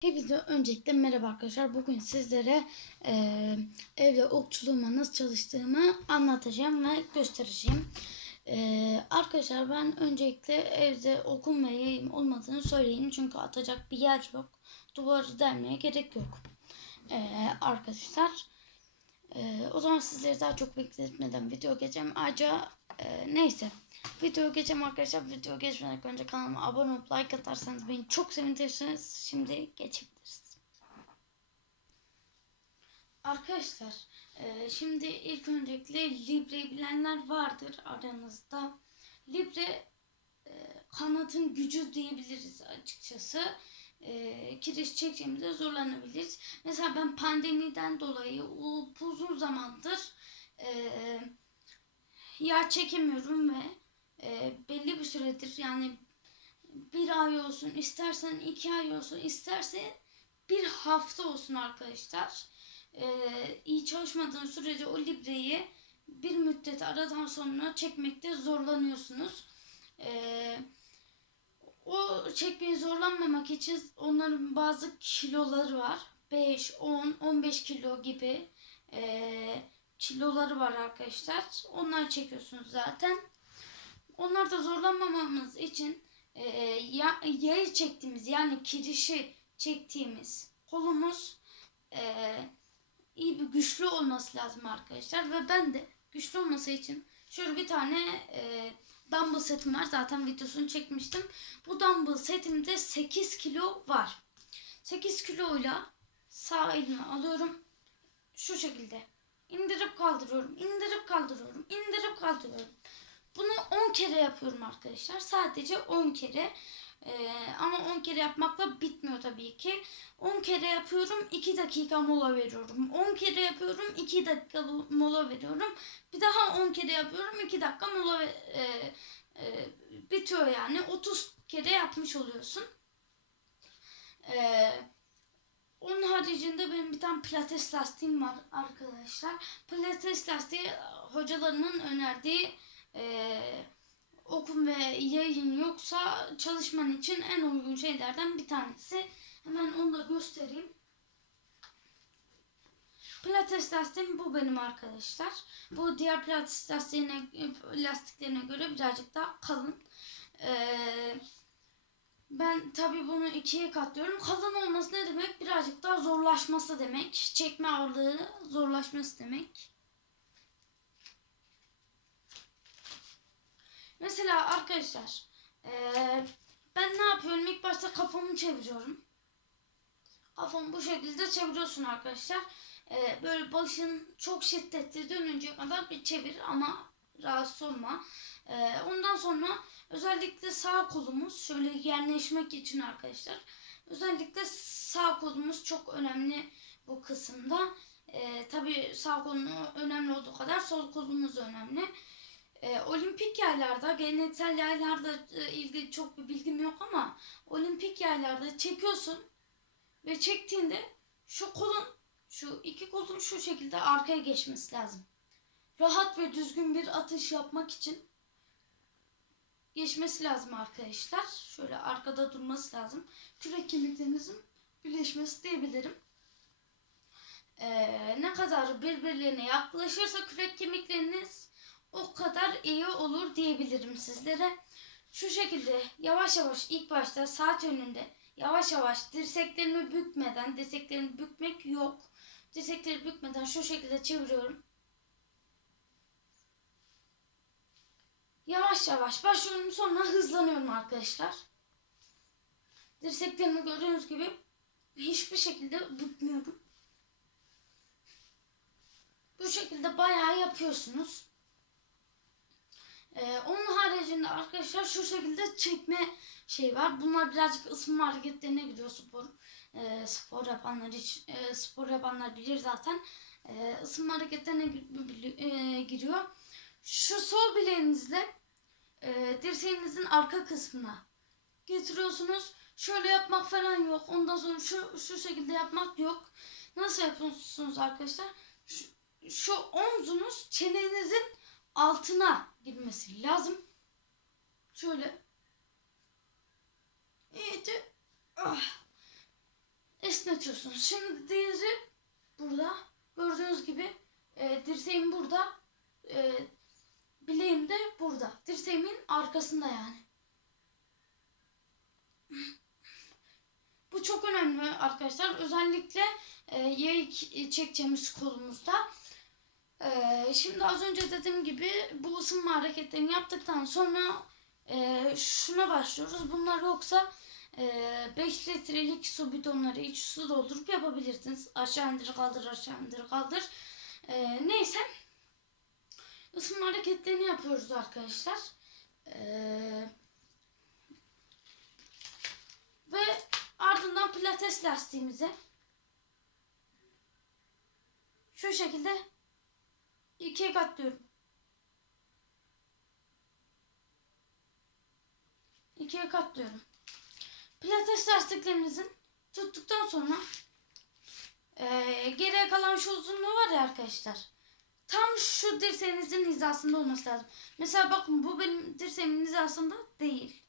Hepinize öncelikle merhaba arkadaşlar. Bugün sizlere eee, evde okçuluğuma nasıl çalıştığımı anlatacağım ve göstereceğim. Eee, arkadaşlar ben öncelikle evde okum ve yayım olmadığını söyleyeyim. Çünkü atacak bir yer yok. Duvarı delmeye gerek yok. Eee, arkadaşlar. Eee, o zaman sizleri daha çok bekletmeden video geçeceğim. Ayrıca eee, neyse. Video geçeceğim arkadaşlar. Video geçmeden önce kanalıma abone olup like atarsanız beni çok sevinirsiniz. Şimdi geçebiliriz. Arkadaşlar eee, şimdi ilk öncelikle Libre'yi bilenler vardır aranızda. Libre eee, kanatın gücü diyebiliriz açıkçası. Eee kiriş çekeceğimizde zorlanabiliriz. Mesela ben pandemiden dolayı uzun zamandır eee yağ çekemiyorum ve e, belli bir süredir yani bir ay olsun istersen iki ay olsun isterse bir hafta olsun arkadaşlar. E, iyi çalışmadığın sürece o libreyi bir müddet aradan sonra çekmekte zorlanıyorsunuz. E, o çekmeyi zorlanmamak için onların bazı kiloları var. 5, 10, 15 kilo gibi e, kiloları var arkadaşlar. Onları çekiyorsunuz zaten. Onlar da zorlanmamamız için e, ya, yayı çektiğimiz yani kirişi çektiğimiz kolumuz e, iyi bir güçlü olması lazım arkadaşlar. Ve ben de güçlü olması için şöyle bir tane e, dumbbell setim var. Zaten videosunu çekmiştim. Bu dumbbell setimde 8 kilo var. 8 kiloyla sağ elime alıyorum. Şu şekilde indirip kaldırıyorum, indirip kaldırıyorum, indirip kaldırıyorum. Bunu 10 kere yapıyorum arkadaşlar. Sadece 10 kere. Ee, ama 10 kere yapmakla bitmiyor tabii ki. 10 kere yapıyorum 2 dakika mola veriyorum. 10 kere yapıyorum 2 dakika mola veriyorum. Bir daha 10 kere yapıyorum 2 dakika mola e, e, bitiyor yani. 30 kere yapmış oluyorsun. Ee, onun haricinde benim bir tane pilates lastiğim var arkadaşlar. Pilates lastiği hocalarının önerdiği e, okun ve yayın yoksa çalışman için en uygun şeylerden bir tanesi. Hemen onu da göstereyim. Pilates lastiğim bu benim arkadaşlar. Bu diğer pilates lastiğine, lastiklerine göre birazcık daha kalın. Ee, ben tabii bunu ikiye katlıyorum. Kalın olması ne demek? Birazcık daha zorlaşması demek. Çekme ağırlığı zorlaşması demek. Mesela arkadaşlar eee, ben ne yapıyorum? İlk başta kafamı çeviriyorum. Kafamı bu şekilde çeviriyorsun arkadaşlar. Eee, böyle başın çok şiddetli dönünceye kadar bir çevir ama rahatsız olma. Eee, ondan sonra özellikle sağ kolumuz şöyle yerleşmek için arkadaşlar. Özellikle sağ kolumuz çok önemli bu kısımda. Eee tabii sağ kolun önemli olduğu kadar sol kolumuz önemli. Ee, olimpik yaylarda, geleneksel yaylarda e, ilgili çok bir bilgim yok ama olimpik yaylarda çekiyorsun ve çektiğinde şu kolun, şu iki kolun şu şekilde arkaya geçmesi lazım. Rahat ve düzgün bir atış yapmak için geçmesi lazım arkadaşlar. Şöyle arkada durması lazım. Kürek kemiklerinizin birleşmesi diyebilirim. Ee, ne kadar birbirlerine yaklaşırsa kürek kemikleriniz o kadar iyi olur diyebilirim sizlere. Şu şekilde yavaş yavaş ilk başta saat önünde yavaş yavaş dirseklerimi bükmeden, dirseklerimi bükmek yok. Dirsekleri bükmeden şu şekilde çeviriyorum. Yavaş yavaş başlıyorum sonra hızlanıyorum arkadaşlar. Dirseklerimi gördüğünüz gibi hiçbir şekilde bükmüyorum. Bu şekilde bayağı yapıyorsunuz. Ee, onun haricinde arkadaşlar şu şekilde çekme şey var. Bunlar birazcık ısınma hareketlerine giriyor spor e, spor yapanlar için e, spor yapanlar bilir zaten. E, ısınma hareketlerine e, giriyor. Şu sol bileğinizle e, dirseğinizin arka kısmına getiriyorsunuz. Şöyle yapmak falan yok. Ondan sonra şu şu şekilde yapmak yok. Nasıl yapıyorsunuz arkadaşlar? Şu, şu omzunuz çenenizin altına girmesi lazım. Şöyle iyice ah, esnetiyorsunuz. Şimdi diğeri burada. Gördüğünüz gibi e, dirseğim burada. E, bileğim de burada. Dirseğimin arkasında yani. Bu çok önemli arkadaşlar. Özellikle e, yayı k- çekeceğimiz kolumuzda. E, şimdi az önce dediğim gibi bu ısınma hareketlerini yaptıktan sonra e, şuna başlıyoruz. Bunlar yoksa e, 5 litrelik su bidonları iç su doldurup yapabilirsiniz. Aşağı indir kaldır aşağı indir kaldır. E, neyse. Isınma hareketlerini yapıyoruz arkadaşlar. Eee ve ardından pilates lastiğimize şu şekilde ikiye katlıyorum. İkiye katlıyorum. Pilates lastiklerinizin tuttuktan sonra eee geriye kalan şu uzunluğu var ya arkadaşlar. Tam şu dirseğinizin hizasında olması lazım. Mesela bakın bu benim dirseğimin hizasında değil.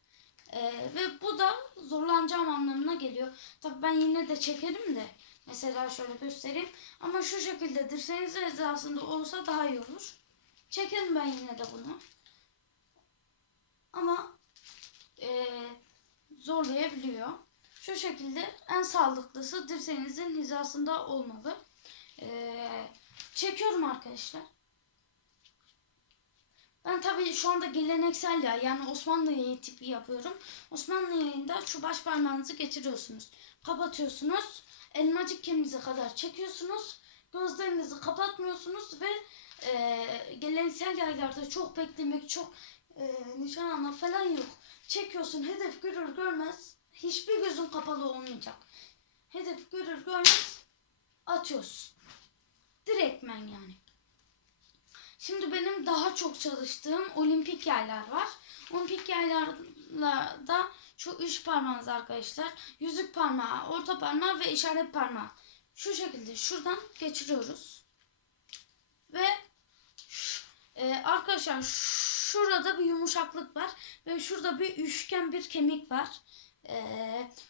Ee, ve bu da zorlanacağım anlamına geliyor. Tabi ben yine de çekerim de. Mesela şöyle göstereyim. Ama şu şekilde dirseğiniz hizasında olsa daha iyi olur. Çekerim ben yine de bunu. Ama ee, zorlayabiliyor. Şu şekilde en sağlıklısı dirseğinizin hizasında olmalı. Ee, çekiyorum arkadaşlar. Ben tabii şu anda geleneksel ya yani Osmanlı yayı tipi yapıyorum. Osmanlı yayında şu baş parmağınızı geçiriyorsunuz. Kapatıyorsunuz. Elmacık kemiğinize kadar çekiyorsunuz. Gözlerinizi kapatmıyorsunuz ve e, geleneksel yaylarda çok beklemek, çok e, nişan almak falan yok. Çekiyorsun hedef görür görmez hiçbir gözün kapalı olmayacak. Hedef görür görmez atıyorsun. Direktmen yani. Şimdi benim daha çok çalıştığım olimpik yaylar var. Olimpik yaylarda şu üç parmağınız arkadaşlar. Yüzük parmağı, orta parmağı ve işaret parmağı. Şu şekilde şuradan geçiriyoruz. Ve e, arkadaşlar şurada bir yumuşaklık var. Ve şurada bir üçgen bir kemik var. E,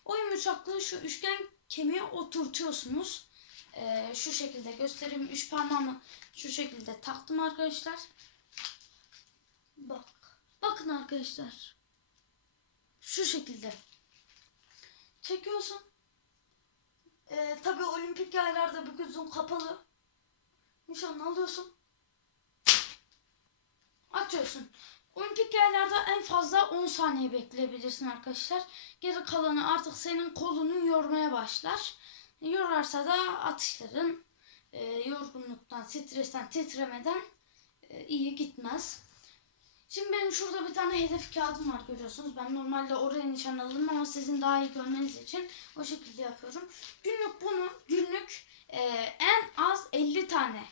o yumuşaklığı şu üçgen kemiğe oturtuyorsunuz. E, şu şekilde göstereyim. Üç parmağımı şu şekilde taktım arkadaşlar. Bak. Bakın arkadaşlar. Şu şekilde. Çekiyorsun. Ee, tabii olimpik yaylarda bir gözün kapalı. Nişanını alıyorsun. Atıyorsun. Olimpik yaylarda en fazla 10 saniye bekleyebilirsin arkadaşlar. Geri kalanı artık senin kolunu yormaya başlar. Yorarsa da atışların e, yorgunluktan, stresten, titremeden e, iyi gitmez. Şimdi benim şurada bir tane hedef kağıdım var görüyorsunuz. Ben normalde oraya nişan alırım ama sizin daha iyi görmeniz için o şekilde yapıyorum. Günlük bunu günlük e, en az 50 tane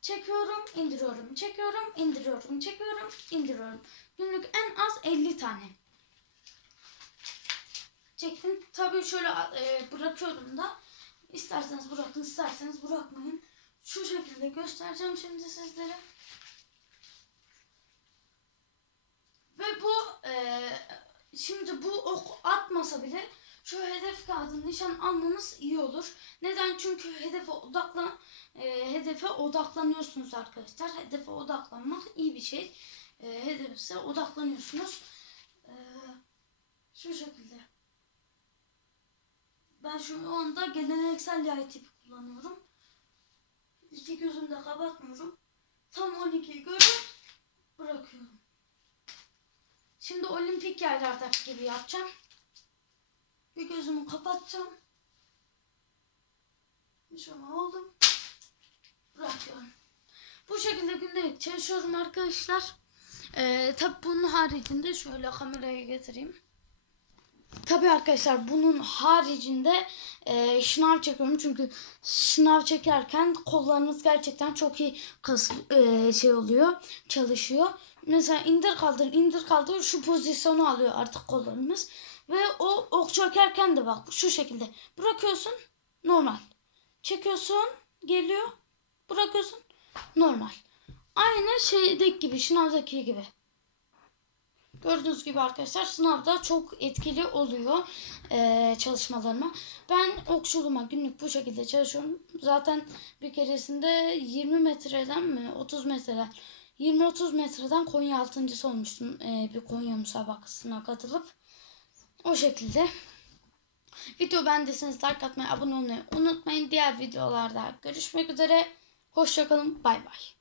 çekiyorum, indiriyorum, çekiyorum, indiriyorum, çekiyorum, indiriyorum. Günlük en az 50 tane. Çektim. Tabii şöyle e, bırakıyorum da. İsterseniz bırakın, isterseniz bırakmayın. Şu şekilde göstereceğim şimdi sizlere. Ve bu e, şimdi bu ok atmasa bile şu hedef kağıdın nişan almanız iyi olur. Neden? Çünkü hedefe odaklan e, hedefe odaklanıyorsunuz arkadaşlar. Hedefe odaklanmak iyi bir şey. E, hedefe odaklanıyorsunuz. E, şu şekilde. Ben şu anda geleneksel yay tipi kullanıyorum. İki gözümü de kapatmıyorum. Tam 12'yi görüp bırakıyorum. Şimdi olimpik yaylardaki gibi yapacağım. Bir gözümü kapatacağım. Nişan aldım. Bırakıyorum. Bu şekilde gündelik çalışıyorum arkadaşlar. Ee, tabi bunun haricinde şöyle kameraya getireyim. Tabii arkadaşlar bunun haricinde e, şınav çekiyorum çünkü şınav çekerken kollarınız gerçekten çok iyi kas e, şey oluyor çalışıyor. Mesela indir kaldır indir kaldır şu pozisyonu alıyor artık kollarınız ve o ok çökerken de bak şu şekilde. Bırakıyorsun normal. Çekiyorsun geliyor. Bırakıyorsun normal. Aynı şeydeki gibi şınavdaki gibi. Gördüğünüz gibi arkadaşlar sınavda çok etkili oluyor eee, çalışmalarıma. Ben okçuluğuma günlük bu şekilde çalışıyorum. Zaten bir keresinde 20 metreden mi 30 metreden 20-30 metreden Konya altıncısı olmuştum eee, bir Konya müsabakasına katılıp. O şekilde. Video beğendiyseniz like atmayı, abone olmayı unutmayın. Diğer videolarda görüşmek üzere. Hoşçakalın. Bay bay.